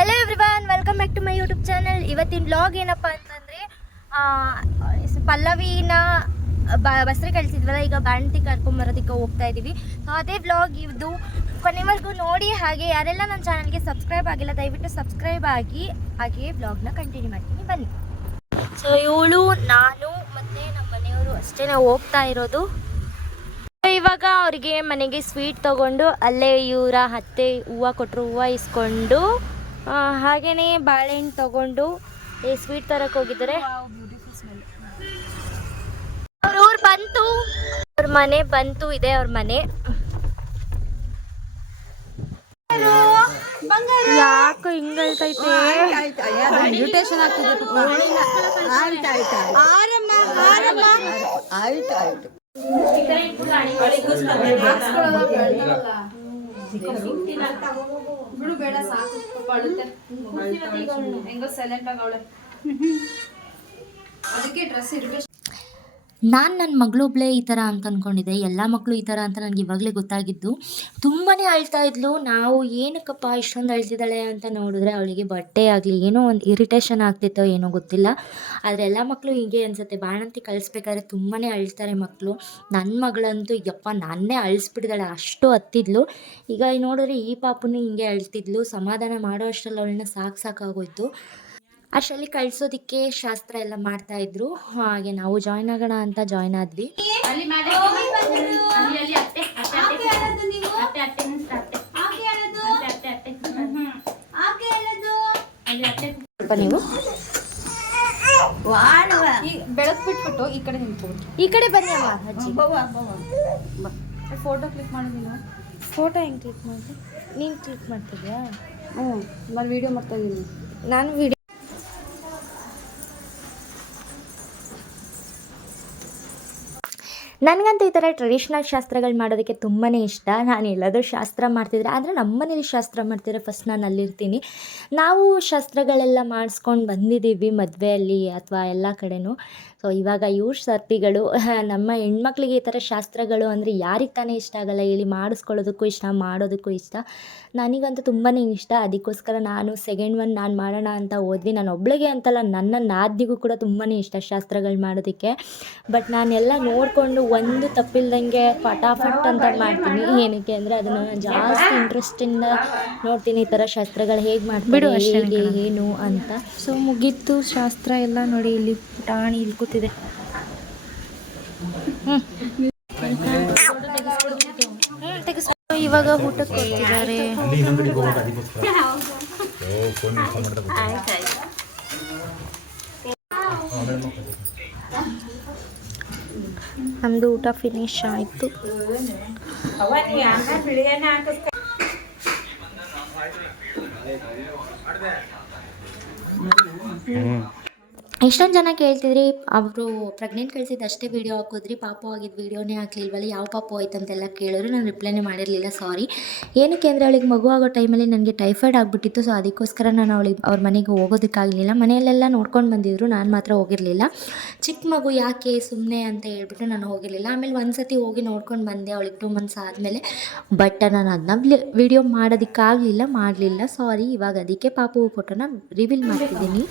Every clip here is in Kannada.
Hello everyone, welcome back to my YouTube channel. ಇವತ್ತಿನ ವ್ಲಾಗ್ ಏನಪ್ಪ ಅಂತಂದರೆ, ಪಲ್ಲವಿನ ಬಸ್ರಿ ಕಳಿಸಿದ್ವಲ್ಲ, ಈಗ ಬಾಣಂತಿ ಕರ್ಕೊಂಬರೋದಕ್ಕೆ ಹೋಗ್ತಾ ಇದ್ದೀವಿ. ಸೊ ಅದೇ ವ್ಲಾಗ್ ಇದು. ಕೊನೆವರೆಗೂ ನೋಡಿ. ಹಾಗೆ ಯಾರೆಲ್ಲ ನನ್ನ ಚಾನಲ್ಗೆ ಸಬ್ಸ್ಕ್ರೈಬ್ ಆಗಿಲ್ಲ ದಯವಿಟ್ಟು ಸಬ್ಸ್ಕ್ರೈಬ್ ಆಗಿ, ಹಾಗೆ ವ್ಲಾಗ್ನ ಕಂಟಿನ್ಯೂ ಮಾಡ್ತೀನಿ ಬನ್ನಿ. ಸೊ ಇವಳು, ನಾನು ಮತ್ತು ನಮ್ಮ ಮನೆಯವರು ಅಷ್ಟೇ ನಾವು ಹೋಗ್ತಾ ಇರೋದು. ಇವಾಗ ಅವ್ರಿಗೆ ಮನೆಗೆ ಸ್ವೀಟ್ ತೊಗೊಂಡು ಅಲ್ಲೇ ಇವರ ಅತ್ತೆ ಹೂವು ಕೊಟ್ಟರು, ಹೂವು ಇಸ್ಕೊಂಡು ಹಾಗೆಯೇ ಬಾಳೆಹಣ್ಣು ತೊಗೊಂಡು ಸ್ವೀಟ್ ತರಕ್ಕೆ ಹೋಗಿದ್ದಾರೆ. ಅವ್ರ ಊರು ಬಂತು, ಅವ್ರ ಮನೆ ಬಂತು, ಇದೆ ಅವ್ರ ಮನೆ. ಯಾಕೆ ಹಿಂಗೆ ಹೇಳ್ತೈತೆ? ಇನ್ವಿಟೇಷನ್ ಆಗ್ತಿದೆ. ಬಿಡು ಬೇಡ, ಸಾಕು. ಹೆಂಗೋ ಸೈಲೆಂಟ್ ಆಗವಳೆ, ಅದಕ್ಕೆ ಡ್ರೆಸ್ ಇರ್ಬೇಕು. ನಾನು ನನ್ನ ಮಗಳೊಬ್ಳೆ ಈ ಥರ ಅಂತ ಅಂದ್ಕೊಂಡಿದ್ದೆ. ಎಲ್ಲ ಮಕ್ಕಳು ಈ ಥರ ಅಂತ ನನಗೆ ಇವಾಗಲೇ ಗೊತ್ತಾಗಿದ್ದು. ತುಂಬಾ ಅಳ್ತಾ ಇದ್ಲು. ನಾವು ಏನಕ್ಕಪ್ಪ ಇಷ್ಟೊಂದು ಅಳ್ತಿದ್ದಾಳೆ ಅಂತ ನೋಡಿದ್ರೆ ಅವಳಿಗೆ ಬಟ್ಟೆ ಆಗಲಿ ಏನೋ ಒಂದು ಇರಿಟೇಷನ್ ಆಗ್ತಿತ್ತೋ ಏನೋ ಗೊತ್ತಿಲ್ಲ. ಆದರೆ ಎಲ್ಲ ಮಕ್ಕಳು ಹೀಗೆ ಅನಿಸುತ್ತೆ. ಬಾಣಂತಿ ಕಳಿಸ್ಬೇಕಾದ್ರೆ ತುಂಬಾ ಅಳ್ತಾರೆ ಮಕ್ಕಳು. ನನ್ನ ಮಗಳಂತೂ ಯಪ್ಪ ನನ್ನೇ ಅಳಿಸ್ಬಿಟ್ಟಿದ್ದಾಳೆ, ಅಷ್ಟು ಹತ್ತಿದ್ಲು. ಈಗ ನೋಡಿದ್ರೆ ಈ ಪಾಪುನೂ ಹಿಂಗೆ ಅಳ್ತಿದ್ಲು. ಸಮಾಧಾನ ಮಾಡೋ ಅಷ್ಟರಲ್ಲಿ ಅವಳನ್ನ ಸಾಕಾಗೋಯ್ತು. ಅಷ್ಟರಲ್ಲಿ ಕಳಿಸೋದಕ್ಕೆ ಶಾಸ್ತ್ರ ಎಲ್ಲ ಮಾಡ್ತಾಯಿದ್ರು. ಹಾಗೆ ನಾವು ಜಾಯ್ನ್ ಆಗೋಣ ಅಂತ ಜಾಯ್ನ್ ಆದ್ವಿ. ನೀವು ಬೆಳಕ್ ಬಿಟ್ಬಿಟ್ಟು ಈ ಕಡೆ ನಿಂತ್ಕೊಂಡು ಈ ಕಡೆ ಬನ್ನಿ ಅಮ್ಮ. ಅಜ್ಜಿ ಫೋಟೋ ಕ್ಲಿಕ್ ಮಾಡಿದೀನಿ. ಫೋಟೋ ಹೆಂಗೆ ಕ್ಲಿಕ್ ಮಾಡಿದೆ? ನೀನು ಕ್ಲಿಕ್ ಮಾಡ್ತಿದ್ಯಾ? ನಾನು ವಿಡಿಯೋ ಮಾಡ್ತಾ ಇದ್ದೀನಿ. ನಾನು ವಿಡಿಯೋ ನನಗಂತೂ ಈ ಥರ ಟ್ರೆಡಿಷ್ನಲ್ ಶಾಸ್ತ್ರಗಳು ಮಾಡೋದಕ್ಕೆ ತುಂಬಾ ಇಷ್ಟ. ನಾನು ಎಲ್ಲಾದರೂ ಶಾಸ್ತ್ರ ಮಾಡ್ತಿದ್ರೆ, ಆದರೆ ನಮ್ಮ ಮನೇಲಿ ಶಾಸ್ತ್ರ ಮಾಡ್ತಿದ್ರೆ ಫಸ್ಟ್ ನಾನು ಅಲ್ಲಿರ್ತೀನಿ. ನಾವು ಶಾಸ್ತ್ರಗಳೆಲ್ಲ ಮಾಡಿಸ್ಕೊಂಡು ಬಂದಿದ್ದೀವಿ ಮದುವೆಯಲ್ಲಿ ಅಥವಾ ಎಲ್ಲ ಕಡೆನೂ. ಸೊ ಇವಾಗ ಇವ್ರ ಸರ್ತಿಗಳು. ನಮ್ಮ ಹೆಣ್ಮಕ್ಳಿಗೆ ಈ ಥರ ಶಾಸ್ತ್ರಗಳು ಅಂದರೆ ಯಾರಿಗೆ ತಾನೇ ಇಷ್ಟ ಆಗೋಲ್ಲ ಹೇಳಿ? ಮಾಡಿಸ್ಕೊಳ್ಳೋದಕ್ಕೂ ಇಷ್ಟ, ಮಾಡೋದಕ್ಕೂ ಇಷ್ಟ. ನನಗಂತೂ ತುಂಬಾ ಇಷ್ಟ. ಅದಕ್ಕೋಸ್ಕರ ನಾನು ಸೆಕೆಂಡ್ ಒನ್ ನಾನು ಮಾಡೋಣ ಅಂತ ಹೋದ್ವಿ. ನಾನು ಒಬ್ಳಿಗೆ ಅಂತಲ್ಲ, ನನ್ನ ನಾದಿನಿಗೂ ಕೂಡ ತುಂಬಾ ಇಷ್ಟ ಶಾಸ್ತ್ರಗಳು ಮಾಡೋದಕ್ಕೆ. ಬಟ್ ನಾನೆಲ್ಲ ನೋಡಿಕೊಂಡು ಒಂದು ತಪ್ಪಿಲ್ದಂಗೆ ಫಟಾಫಟ್ ಅಂತ ಮಾಡ್ತೀನಿ. ಏನಕ್ಕೆ ಅಂದರೆ ಅದನ್ನು ನಾನು ಜಾಸ್ತಿ ಇಂಟ್ರೆಸ್ಟಿಂದ ನೋಡ್ತೀನಿ, ಈ ಥರ ಶಾಸ್ತ್ರಗಳು ಹೇಗೆ ಮಾಡ್ಬಿಡು ಹೇಗೆ ಏನು ಅಂತ. ಸೊ ಮುಗೀತು ಶಾಸ್ತ್ರ ಎಲ್ಲ. ನೋಡಿ ಇಲ್ಲಿ ಪುಟಾಣಿ ಇಲ್ಲಿ ಕೂತಿದೆ. ಇವಾಗ ಊಟಕ್ಕೆ ಕೊಡ್ತಿದ್ದಾರೆ. ನಮ್ಮದು ಊಟ ಫಿನಿಶ್ ಆಯಿತು. ಎಷ್ಟೊಂದು ಜನ ಕೇಳ್ತಿದ್ರಿ, ಅವರು ಪ್ರೆಗ್ನೆಂಟ್ ಕಳಿಸಿದ್ದು ಅಷ್ಟೇ ವೀಡಿಯೋ ಹಾಕಿದ್ರಿ, ಪಾಪು ಆಗಿದ್ದು ವೀಡಿಯೋನೇ ಹಾಕ್ಲಿಲ್ವಲ್ಲ, ಯಾವ ಪಾಪು ಆಯ್ತು ಅಂತೆಲ್ಲ ಕೇಳಿದ್ರು. ನಾನು ರಿಪ್ಲೈನೇ ಮಾಡಿರಲಿಲ್ಲ, ಸಾರಿ. ಏನಕ್ಕೆ ಅಂದರೆ ಅವಳಿಗೆ ಮಗು ಆಗೋ ಟೈಮಲ್ಲಿ ನನಗೆ ಟೈಫಾಯ್ಡ್ ಆಗಿಬಿಟ್ಟಿತ್ತು. ಸೊ ಅದಕ್ಕೋಸ್ಕರ ನಾನು ಅವ್ರ ಮನೆಗೆ ಹೋಗೋದಕ್ಕಾಗಲಿಲ್ಲ. ಮನೆಯಲ್ಲೆಲ್ಲ ನೋಡ್ಕೊಂಡು ಬಂದಿದ್ರು, ನಾನು ಮಾತ್ರ ಹೋಗಿರಲಿಲ್ಲ. ಚಿಕ್ಕ ಮಗು ಯಾಕೆ ಸುಮ್ಮನೆ ಅಂತ ಹೇಳ್ಬಿಟ್ಟು ನಾನು ಹೋಗಿರಲಿಲ್ಲ. ಆಮೇಲೆ ಒಂದು ಸತಿ ಹೋಗಿ ನೋಡ್ಕೊಂಡು ಬಂದೆ ಅವಳಿಗೆ 2 months ಆದಮೇಲೆ. ಬಟ್ ನಾನು ಅದನ್ನ ವೀಡಿಯೋ ಮಾಡಲಿಲ್ಲ, ಸಾರಿ. ಇವಾಗ ಅದಕ್ಕೆ ಪಾಪು ಫೋಟೋನ ರಿವೀಲ್ ಮಾಡ್ತಿದ್ದೀನಿ.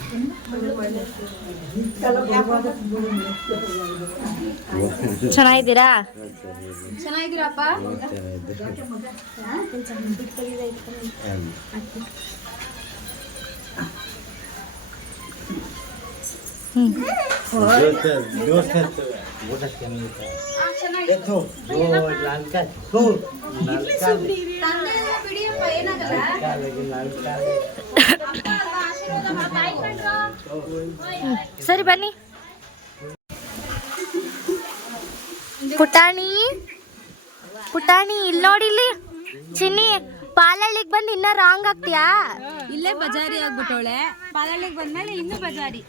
ಚೆನ್ನಾಗಿದ್ದೀರಾ? ಚೆನ್ನಾಗಿದ್ದೀರಪ್ಪ? ಸರಿ ಬನ್ನಿ. ಪುಟಾಣಿ ಇಲ್ಲಿ ನೋಡಿ, ಇಲ್ಲಿ ಚಿನ್ನಿ ಪಾಲಳ್ಳಿಗೆ ಬಂದು ಇನ್ನ ರಾಂಗ್ ಆಗ್ತೀಯಾ? ಇಲ್ಲೇ ಬಜಾರಿ ಆಗ್ಬಿಟ್ಟವಳೆ. ಪಾಲಳ್ಳಿಗೆ ಬಂದ್ಮೇಲೆ ಇನ್ನೂ ಬಜಾರಿ.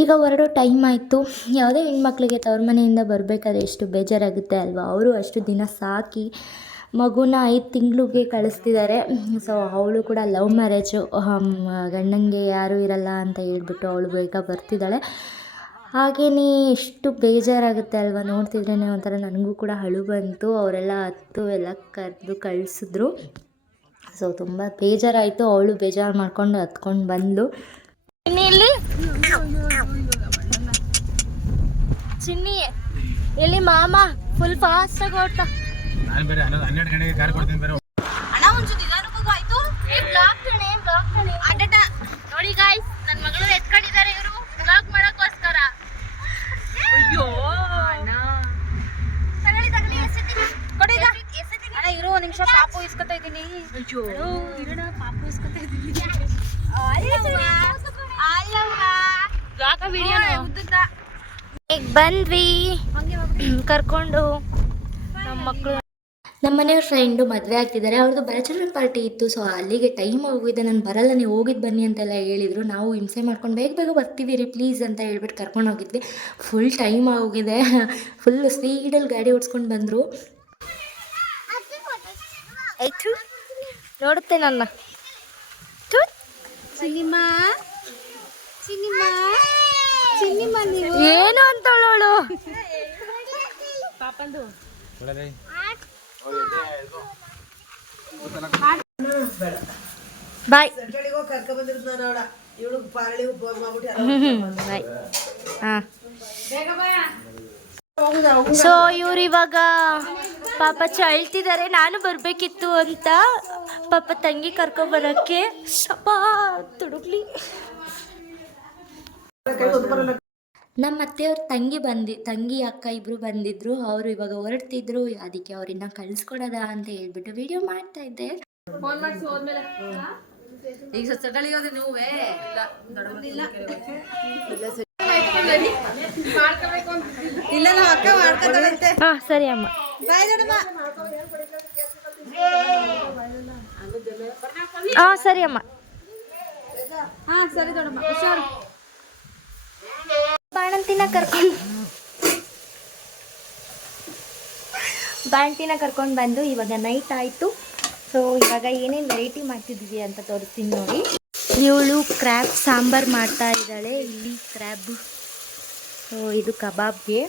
ಈಗ ಹೊರಡೋ ಟೈಮ್ ಆಯಿತು. ಯಾವುದೇ ಹೆಣ್ಮಕ್ಳಿಗೆ ತವ್ರ ಮನೆಯಿಂದ ಬರಬೇಕಾದ್ರೆ ಎಷ್ಟು ಬೇಜಾರಾಗುತ್ತೆ ಅಲ್ವಾ? ಅವರು ಅಷ್ಟು ದಿನ ಸಾಕಿ ಮಗುನ 5 ತಿಂಗಳಿಗೆ ಕಳಿಸ್ತಿದ್ದಾರೆ. ಸೊ ಅವಳು ಕೂಡ ಲವ್ ಮ್ಯಾರೇಜು, ಗಂಡಂಗೆ ಯಾರೂ ಇರಲ್ಲ ಅಂತ ಹೇಳ್ಬಿಟ್ಟು ಅವಳು ಬೇಗ ಬರ್ತಿದ್ದಾಳೆ. ಹಾಗೆಯೇ ಎಷ್ಟು ಬೇಜಾರಾಗುತ್ತೆ ಅಲ್ವಾ ನೋಡ್ತಿದ್ರೇ ಒಂಥರ ನನಗೂ ಕೂಡ ಅಳು ಬಂತು. ಅವರೆಲ್ಲ ಹತ್ತು ಎಲ್ಲ ಕರೆದು ಕಳಿಸಿದ್ರು. ಸೊ ತುಂಬ ಬೇಜಾರಾಯಿತು. ಅವಳು ಬೇಜಾರು ಮಾಡ್ಕೊಂಡು ಹತ್ಕೊಂಡು ಬಂದಳು. ಇಲ್ಲಿ ಚಿನ್ನಿ ಎಲ್ಲಿ ಮಾಮ ಫುಲ್ ಫಾಸ್ಟಾಗಿ ಓಡ್ತಾ ನೋಡಿ ಗಾಯ್ಸ್, ನನ್ನ ಮಗಳು ಎತ್ಕೊಂಡಿದ್ದಾರೆ ಇವರು ಬ್ಲಾಗ್ ಮಾಡೋಕ್ಕೋಸ್ಕರ. ಇರೋ ಒಂದು ನಿಮಿಷ ಪಾಪು ಇಸ್ಕೊತಾ ಇದ್ದೀನಿ. ಪಾಪು ಇಸ್ಕೊತಾ ಇದ್ದೀನಿ. ಈಗ ಬಂದ್ವಿ ಕರ್ಕೊಂಡು ನಮ್ಮ ಮಕ್ಕಳು. ನಮ್ಮ ಮನೆಯವ್ರ ಫ್ರೆಂಡು ಮದುವೆ ಆಗ್ತಿದ್ದಾರೆ. ಅವ್ರದ್ದು ಬ್ಯಾಚುಲರ್ ಪಾರ್ಟಿ ಇತ್ತು. ಸೊ ಅಲ್ಲಿಗೆ ಟೈಮ್ ಆಗೋಗಿದೆ. ನಾನು ಬರಲ್ಲ, ನೀವು ಹೋಗಿದ್ದು ಬನ್ನಿ ಅಂತೆಲ್ಲ ಹೇಳಿದರು. ನಾವು ಹಿಂಸೆ ಮಾಡ್ಕೊಂಡು ಬೇಗ ಬೇಗ ಬರ್ತೀವಿ ರೀ ಪ್ಲೀಸ್ ಅಂತ ಹೇಳ್ಬಿಟ್ಟು ಕರ್ಕೊಂಡು ಹೋಗಿದ್ವಿ. ಫುಲ್ ಟೈಮ್ ಆಗೋಗಿದೆ. ಫುಲ್ ಸ್ಪೀಡಲ್ಲಿ ಗಾಡಿ ಓಡಿಸ್ಕೊಂಡು ಬಂದರು. ಆಯಿತು ನೋಡುತ್ತೆ ನನ್ನ ಚಿನ್ನಿಮ್ಮ ಚಿನ್ನಿಮ್ಮ ನೀವು ಏನು ಅಂತವಳು. ಪಾಪಂದು ಬಾಯ್ ಬಾಯ್. ಹಾಂ ಸೊ ಇವ್ರು ಇವಾಗ ಪಾಪ ಅಳ್ತಿದ್ದಾರೆ. ನಾನು ಬರಬೇಕಿತ್ತು ಅಂತ ಪಾಪ ತಂಗಿ ಕರ್ಕೊಬರೋಕ್ಕೆ. ಸಪ ತುಡುಗ್ಲಿ. ನಮ್ಮ ಅತ್ತೆಯವ್ರ ತಂಗಿ ಅಕ್ಕ ಇಬ್ಬರು ಬಂದಿದ್ರು. ಅವರು ಇವಾಗ ಹೊರಡ್ತಿದ್ರು. ಅದಕ್ಕೆ ಅವ್ರನ್ನ ಕಳಿಸ್ಕೊಡೋದ ಅಂತ ಹೇಳ್ಬಿಟ್ಟು ವಿಡಿಯೋ ಮಾಡ್ತಾ ಇದ್ದೆ. ಈಗ ಸಗಳಿಗೆ ಹೋದ್ರೆ ನೋವೇ ಇಲ್ಲ ನಾವು ಅಕ್ಕ ಮಾಡ್ಕೊತಾಳಂತೆ. ಹಾಂ ಸರಿ ಅಮ್ಮ. ಹಾಂ ಸರಿ ಅಮ್ಮ. ಹಾಂ ಸರಿ ದೊಡ್ಡಮ್ಮ ಹುಷಾರು. ಬಾಣಂತಿನ ಕರ್ಕೊಂಡು ಬಂದು ಇವಾಗ ನೈಟ್ ಆಯಿತು. ಸೊ ಇವಾಗ ಏನೇನು ವೆರೈಟಿ ಮಾಡ್ತಿದ್ವಿ ಅಂತ ತೋರಿಸ್ತೀನಿ ನೋಡಿ. ಇವಳು ಕ್ರ್ಯಾಬ್ ಸಾಂಬಾರು ಮಾಡ್ತಾ ಇದ್ದಾಳೆ. ಇಲ್ಲಿ ಕ್ರ್ಯಾಬ್. ಸೊ ಇದು ಕಬಾಬ್ಗೆ.